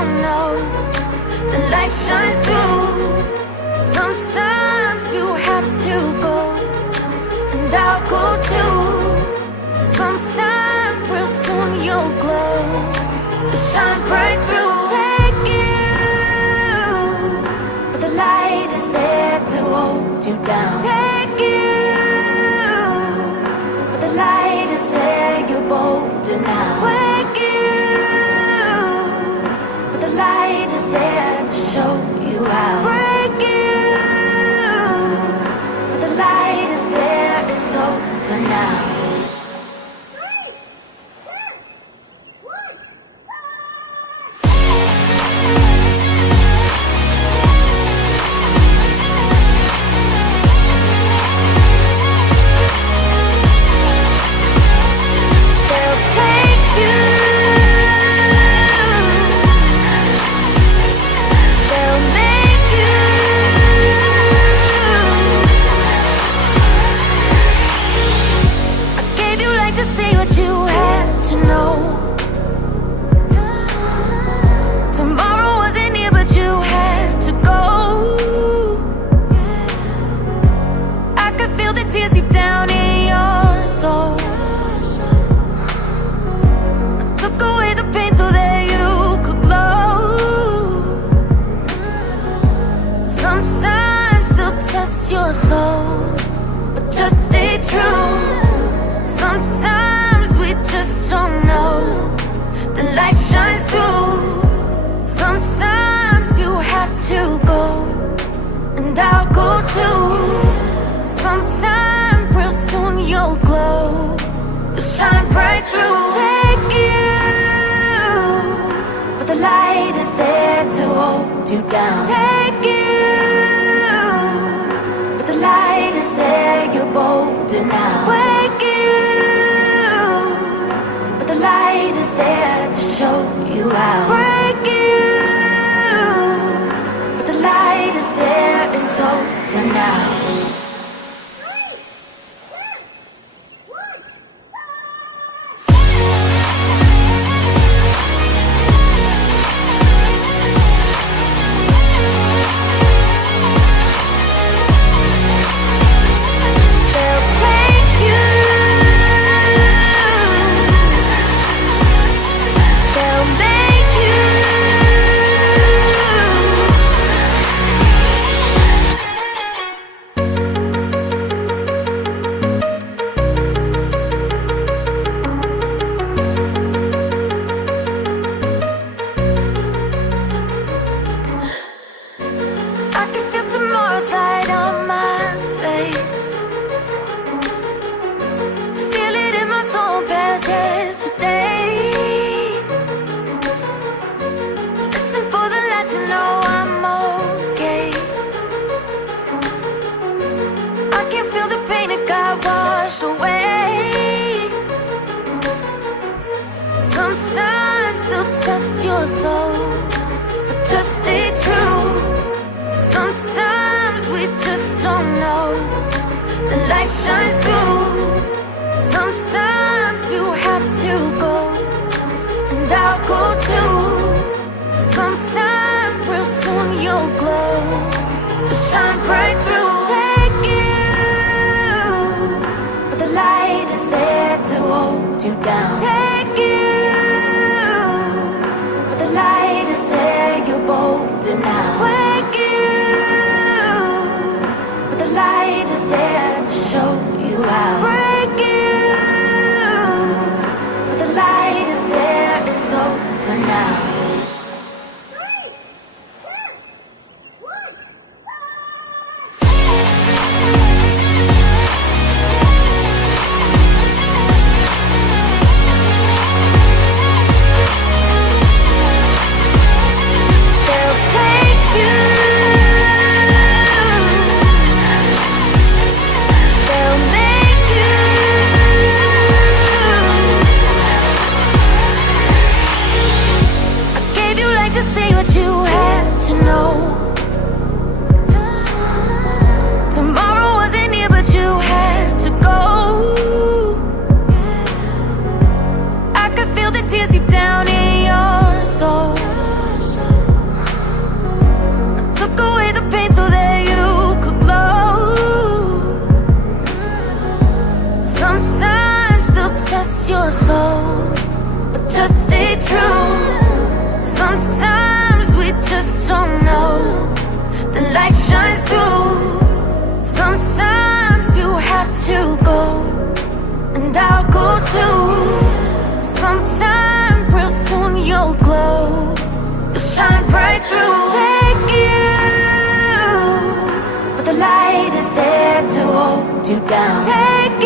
don't know. The light shines through. Sometimes you have to go, and I'll go too. Sometime real soon you'll glow, shine bright through. Take you, but the light is there to hold you down. Take you, but the light is there, you're bolder now. Wake you, but the light is there to show you how. Break you, but the light is there, it's over now. Your soul, but just stay true. Sometimes we just don't know. The light shines through. Sometimes you have to go, and I'll go too. Sometime real soon you'll glow, you'll shine bright through. Take you, but the light is there to hold you down. Take you, light is there, you're bolder now. Wake you, but the light is there to show you how. Break you, but the light is there, it's over now. Sometimes they'll test your soul, but just stay true. Sometimes we just don't know. The light shines through. Sometimes you have to go, and I'll go too. Sometime real soon you'll glow, shine bright through. Take you, but the light is there to hold you down. Take you, but the light is there, you're bolder now. Wake you, but the light is there to show you how. Break you, but the light is there, it's over now. light shines through. Sometimes you have to go, and I'll go too. Sometime real soon you'll glow, you'll shine bright through. Take you, but the light is there to hold you down. Take